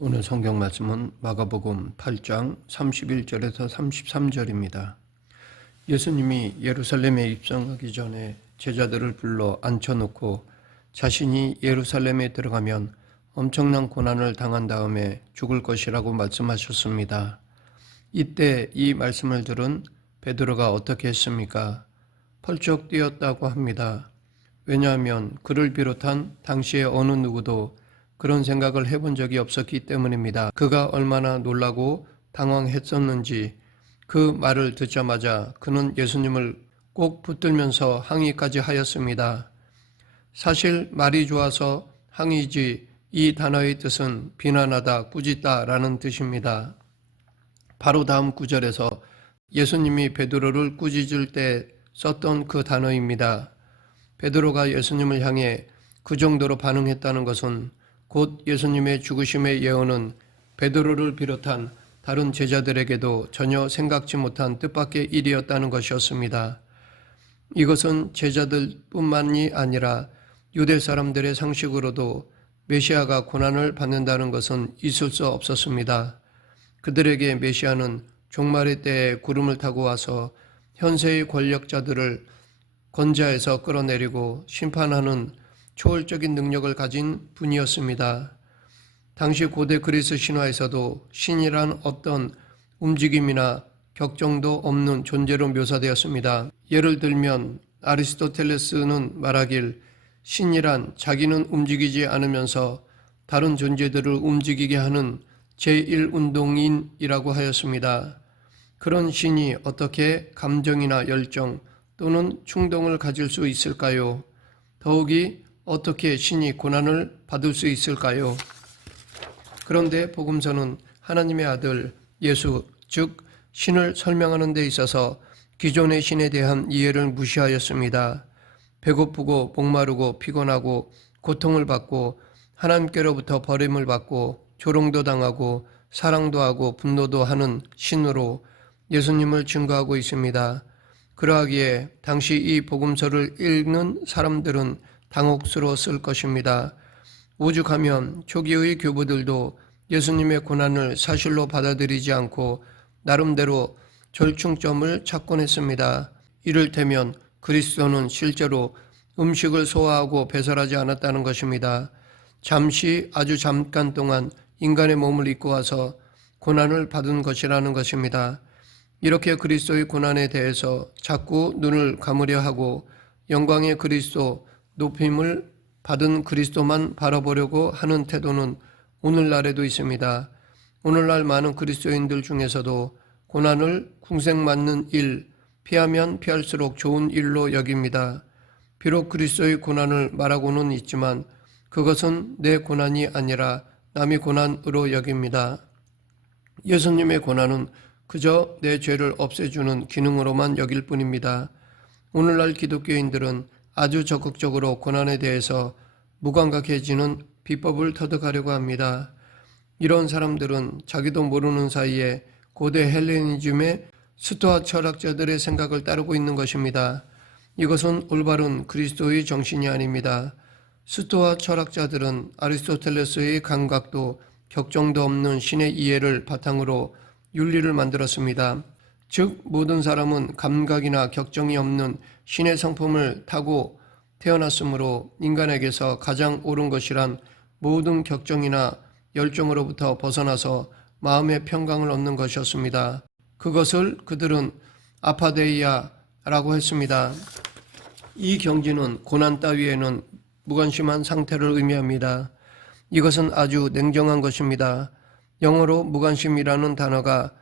오늘 성경 말씀은 마가복음 8장 31절에서 33절입니다. 예수님이 예루살렘에 입성하기 전에 제자들을 불러 앉혀놓고 자신이 예루살렘에 들어가면 엄청난 고난을 당한 다음에 죽을 것이라고 말씀하셨습니다. 이때 이 말씀을 들은 베드로가 어떻게 했습니까? 펄쩍 뛰었다고 합니다. 왜냐하면 그를 비롯한 당시의 어느 누구도 그런 생각을 해본 적이 없었기 때문입니다. 그가 얼마나 놀라고 당황했었는지 그 말을 듣자마자 그는 예수님을 꼭 붙들면서 항의까지 하였습니다. 사실 말이 좋아서 항의지 이 단어의 뜻은 비난하다, 꾸짖다 라는 뜻입니다. 바로 다음 구절에서 예수님이 베드로를 꾸짖을 때 썼던 그 단어입니다. 베드로가 예수님을 향해 그 정도로 반응했다는 것은 곧 예수님의 죽으심의 예언은 베드로를 비롯한 다른 제자들에게도 전혀 생각지 못한 뜻밖의 일이었다는 것이었습니다. 이것은 제자들뿐만이 아니라 유대 사람들의 상식으로도 메시아가 고난을 받는다는 것은 있을 수 없었습니다. 그들에게 메시아는 종말의 때에 구름을 타고 와서 현세의 권력자들을 권좌에서 끌어내리고 심판하는 초월적인 능력을 가진 분이었습니다. 당시 고대 그리스 신화에서도 신이란 어떤 움직임이나 격정도 없는 존재로 묘사되었습니다. 예를 들면 아리스토텔레스는 말하길 신이란 자기는 움직이지 않으면서 다른 존재들을 움직이게 하는 제1운동인이라고 하였습니다. 그런 신이 어떻게 감정이나 열정 또는 충동을 가질 수 있을까요? 더욱이 어떻게 신이 고난을 받을 수 있을까요? 그런데 복음서는 하나님의 아들 예수, 즉 신을 설명하는 데 있어서 기존의 신에 대한 이해를 무시하였습니다. 배고프고 목마르고 피곤하고 고통을 받고 하나님께로부터 버림을 받고 조롱도 당하고 사랑도 하고 분노도 하는 신으로 예수님을 증거하고 있습니다. 그러하기에 당시 이 복음서를 읽는 사람들은 당혹스러웠을 것입니다. 오죽하면 초기의 교부들도 예수님의 고난을 사실로 받아들이지 않고 나름대로 절충점을 찾곤 했습니다. 이를테면 그리스도는 실제로 음식을 소화하고 배설하지 않았다는 것입니다. 잠시 아주 잠깐 동안 인간의 몸을 입고 와서 고난을 받은 것이라는 것입니다. 이렇게 그리스도의 고난에 대해서 자꾸 눈을 감으려 하고 영광의 그리스도, 높임을 받은 그리스도만 바라보려고 하는 태도는 오늘날에도 있습니다. 오늘날 많은 그리스도인들 중에서도 고난을 궁생맞는 일, 피하면 피할수록 좋은 일로 여깁니다. 비록 그리스도의 고난을 말하고는 있지만 그것은 내 고난이 아니라 남의 고난으로 여깁니다. 예수님의 고난은 그저 내 죄를 없애주는 기능으로만 여길 뿐입니다. 오늘날 기독교인들은 아주 적극적으로 고난에 대해서 무감각해지는 비법을 터득하려고 합니다. 이런 사람들은 자기도 모르는 사이에 고대 헬레니즘의 스토아 철학자들의 생각을 따르고 있는 것입니다. 이것은 올바른 그리스도의 정신이 아닙니다. 스토아 철학자들은 아리스토텔레스의 감각도 격정도 없는 신의 이해를 바탕으로 윤리를 만들었습니다. 즉 모든 사람은 감각이나 격정이 없는 신의 성품을 타고 태어났으므로 인간에게서 가장 옳은 것이란 모든 격정이나 열정으로부터 벗어나서 마음의 평강을 얻는 것이었습니다. 그것을 그들은 아파데이아라고 했습니다. 이 경지는 고난 따위에는 무관심한 상태를 의미합니다. 이것은 아주 냉정한 것입니다. 영어로 무관심이라는 단어가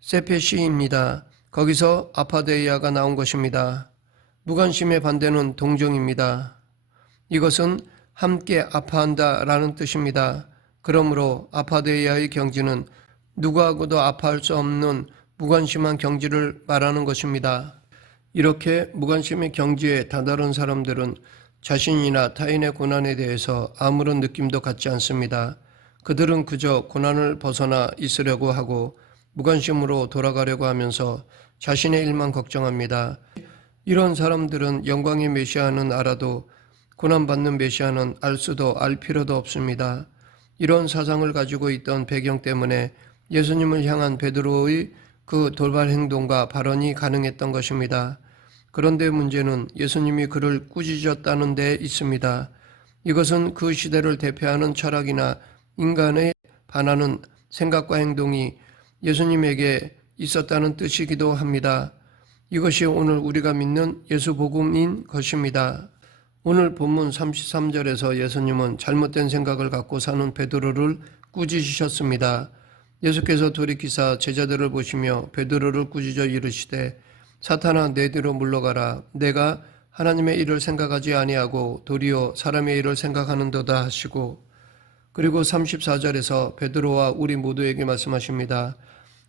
세페시입니다. 거기서 아파데이아가 나온 것입니다. 무관심의 반대는 동정입니다. 이것은 함께 아파한다 라는 뜻입니다. 그러므로 아파데이아의 경지는 누구하고도 아파할 수 없는 무관심한 경지를 말하는 것입니다. 이렇게 무관심의 경지에 다다른 사람들은 자신이나 타인의 고난에 대해서 아무런 느낌도 갖지 않습니다. 그들은 그저 고난을 벗어나 있으려고 하고 무관심으로 돌아가려고 하면서 자신의 일만 걱정합니다. 이런 사람들은 영광의 메시아는 알아도 고난받는 메시아는 알 수도 알 필요도 없습니다. 이런 사상을 가지고 있던 배경 때문에 예수님을 향한 베드로의 그 돌발 행동과 발언이 가능했던 것입니다. 그런데 문제는 예수님이 그를 꾸짖었다는 데 있습니다. 이것은 그 시대를 대표하는 철학이나 인간의 반하는 생각과 행동이 예수님에게 있었다는 뜻이기도 합니다. 이것이 오늘 우리가 믿는 예수 복음인 것입니다. 오늘 본문 33절에서 예수님은 잘못된 생각을 갖고 사는 베드로를 꾸짖으셨습니다. 예수께서 돌이키사 제자들을 보시며 베드로를 꾸짖어 이르시되 사탄아 내 뒤로 물러가라. 내가 하나님의 일을 생각하지 아니하고 도리어 사람의 일을 생각하는도다 하시고, 그리고 34절에서 베드로와 우리 모두에게 말씀하십니다.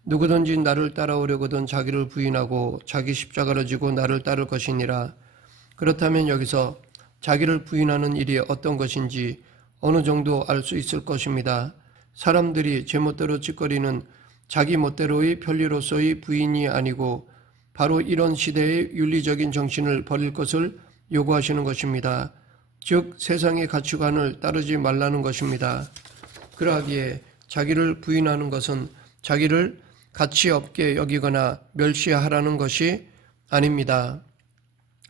누구든지 나를 따라오려거든 자기를 부인하고 자기 십자가를 지고 나를 따를 것이니라. 그렇다면 여기서 자기를 부인하는 일이 어떤 것인지 어느 정도 알 수 있을 것입니다. 사람들이 제멋대로 짓거리는 자기 멋대로의 편리로서의 부인이 아니고 바로 이런 시대의 윤리적인 정신을 버릴 것을 요구하시는 것입니다. 즉 세상의 가치관을 따르지 말라는 것입니다. 그러하기에 자기를 부인하는 것은 자기를 가치 없게 여기거나 멸시하라는 것이 아닙니다.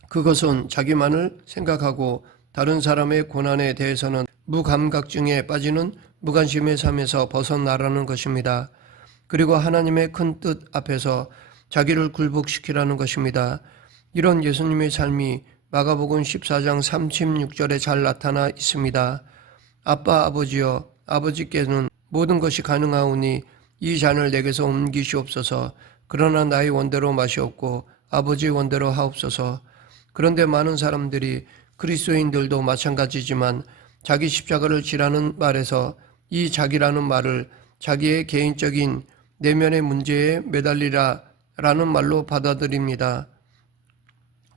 그것은 자기만을 생각하고 다른 사람의 고난에 대해서는 무감각증에 빠지는 무관심의 삶에서 벗어나라는 것입니다. 그리고 하나님의 큰 뜻 앞에서 자기를 굴복시키라는 것입니다. 이런 예수님의 삶이 마가복음 14장 36절에 잘 나타나 있습니다. 아빠 아버지여, 아버지께는 모든 것이 가능하오니 이 잔을 내게서 옮기시옵소서. 그러나 나의 원대로 마시옵고 아버지의 원대로 하옵소서. 그런데 많은 사람들이, 그리스도인들도 마찬가지지만 자기 십자가를 지라는 말에서 이 자기라는 말을 자기의 개인적인 내면의 문제에 매달리라 라는 말로 받아들입니다.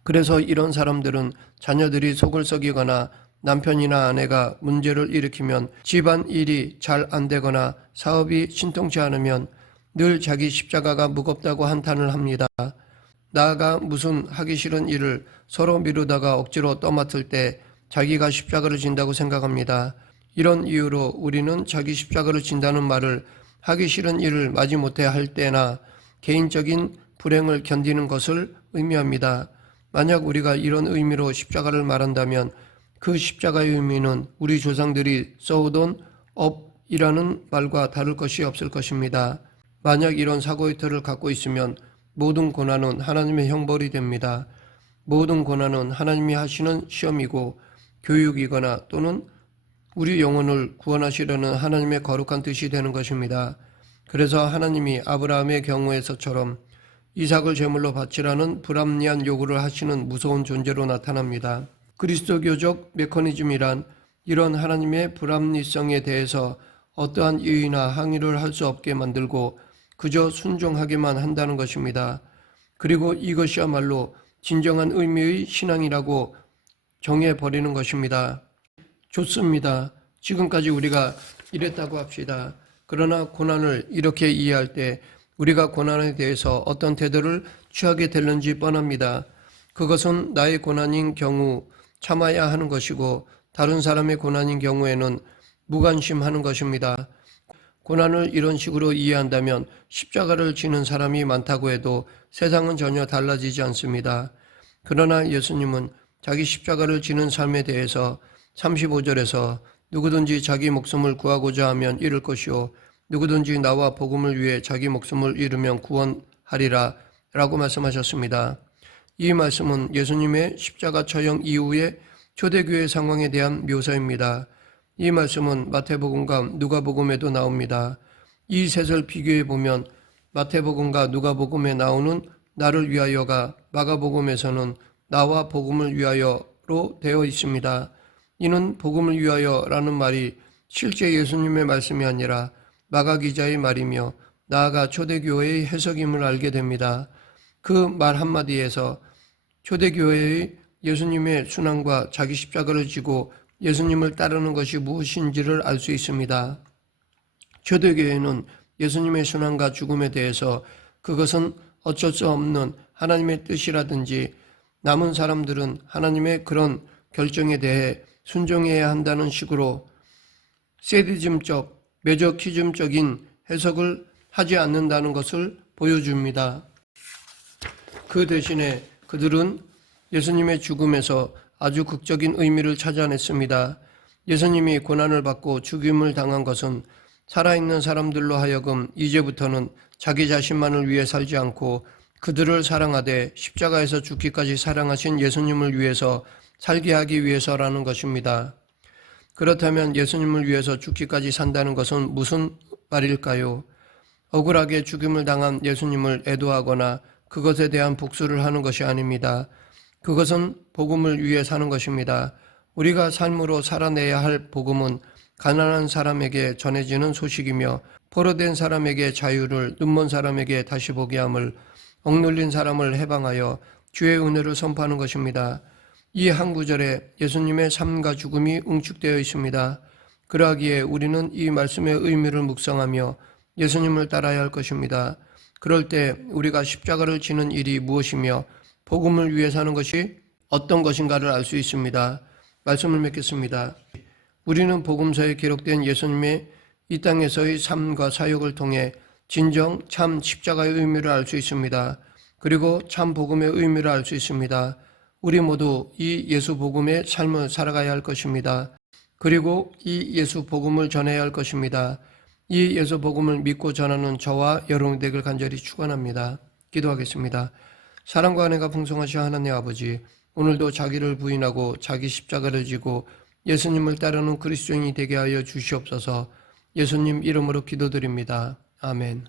그래서 이런 사람들은 자녀들이 속을 썩이거나 남편이나 아내가 문제를 일으키면, 집안 일이 잘 안 되거나 사업이 신통치 않으면 늘 자기 십자가가 무겁다고 한탄을 합니다. 나아가 무슨 하기 싫은 일을 서로 미루다가 억지로 떠맡을 때 자기가 십자가를 진다고 생각합니다. 이런 이유로 우리는 자기 십자가를 진다는 말을 하기 싫은 일을 마지못해 할 때나 개인적인 불행을 견디는 것을 의미합니다. 만약 우리가 이런 의미로 십자가를 말한다면 그 십자가의 의미는 우리 조상들이 써오던 업이라는 말과 다를 것이 없을 것입니다. 만약 이런 사고의 틀을 갖고 있으면 모든 고난은 하나님의 형벌이 됩니다. 모든 고난은 하나님이 하시는 시험이고 교육이거나 또는 우리 영혼을 구원하시려는 하나님의 거룩한 뜻이 되는 것입니다. 그래서 하나님이 아브라함의 경우에서처럼 이삭을 제물로 바치라는 불합리한 요구를 하시는 무서운 존재로 나타납니다. 그리스도교적 메커니즘이란 이런 하나님의 불합리성에 대해서 어떠한 이의나 항의를 할 수 없게 만들고 그저 순종하게만 한다는 것입니다. 그리고 이것이야말로 진정한 의미의 신앙이라고 정해버리는 것입니다. 좋습니다. 지금까지 우리가 이랬다고 합시다. 그러나 고난을 이렇게 이해할 때 우리가 고난에 대해서 어떤 태도를 취하게 될는지 뻔합니다. 그것은 나의 고난인 경우 참아야 하는 것이고 다른 사람의 고난인 경우에는 무관심하는 것입니다. 고난을 이런 식으로 이해한다면 십자가를 지는 사람이 많다고 해도 세상은 전혀 달라지지 않습니다. 그러나 예수님은 자기 십자가를 지는 삶에 대해서 35절에서 누구든지 자기 목숨을 구하고자 하면 잃을 것이요 누구든지 나와 복음을 위해 자기 목숨을 잃으면 구원하리라 라고 말씀하셨습니다. 이 말씀은 예수님의 십자가 처형 이후의 초대교회 상황에 대한 묘사입니다. 이 말씀은 마태복음과 누가복음에도 나옵니다. 이 셋을 비교해 보면 마태복음과 누가복음에 나오는 나를 위하여가 마가복음에서는 나와 복음을 위하여로 되어 있습니다. 이는 복음을 위하여라는 말이 실제 예수님의 말씀이 아니라 마가 기자의 말이며 나아가 초대교회의 해석임을 알게 됩니다. 그 말 한마디에서 초대교회의 예수님의 순환과 자기 십자가를 지고 예수님을 따르는 것이 무엇인지를 알 수 있습니다. 초대교회는 예수님의 순환과 죽음에 대해서 그것은 어쩔 수 없는 하나님의 뜻이라든지 남은 사람들은 하나님의 그런 결정에 대해 순종해야 한다는 식으로 세디즘적, 매저키즘적인 해석을 하지 않는다는 것을 보여줍니다. 그 대신에 그들은 예수님의 죽음에서 아주 극적인 의미를 찾아냈습니다. 예수님이 고난을 받고 죽임을 당한 것은 살아있는 사람들로 하여금 이제부터는 자기 자신만을 위해 살지 않고 그들을 사랑하되 십자가에서 죽기까지 사랑하신 예수님을 위해서 살게 하기 위해서라는 것입니다. 그렇다면 예수님을 위해서 죽기까지 산다는 것은 무슨 말일까요? 억울하게 죽임을 당한 예수님을 애도하거나 그것에 대한 복수를 하는 것이 아닙니다. 그것은 복음을 위해 사는 것입니다. 우리가 삶으로 살아내야 할 복음은 가난한 사람에게 전해지는 소식이며 포로된 사람에게 자유를, 눈먼 사람에게 다시 보게 함을, 억눌린 사람을 해방하여 주의 은혜를 선포하는 것입니다. 이 한 구절에 예수님의 삶과 죽음이 응축되어 있습니다. 그러하기에 우리는 이 말씀의 의미를 묵상하며 예수님을 따라야 할 것입니다. 그럴 때 우리가 십자가를 지는 일이 무엇이며 복음을 위해 사는 것이 어떤 것인가를 알 수 있습니다. 말씀을 맺겠습니다. 우리는 복음서에 기록된 예수님의 이 땅에서의 삶과 사역을 통해 진정 참 십자가의 의미를 알 수 있습니다. 그리고 참 복음의 의미를 알 수 있습니다. 우리 모두 이 예수 복음의 삶을 살아가야 할 것입니다. 그리고 이 예수 복음을 전해야 할 것입니다. 이 예수 복음을 믿고 전하는 저와 여러분 되길 간절히 축원합니다. 기도하겠습니다. 사랑과 은혜가 풍성하신 하나님 아버지, 오늘도 자기를 부인하고 자기 십자가를 지고 예수님을 따르는 그리스도인이 되게 하여 주시옵소서. 예수님 이름으로 기도드립니다. 아멘.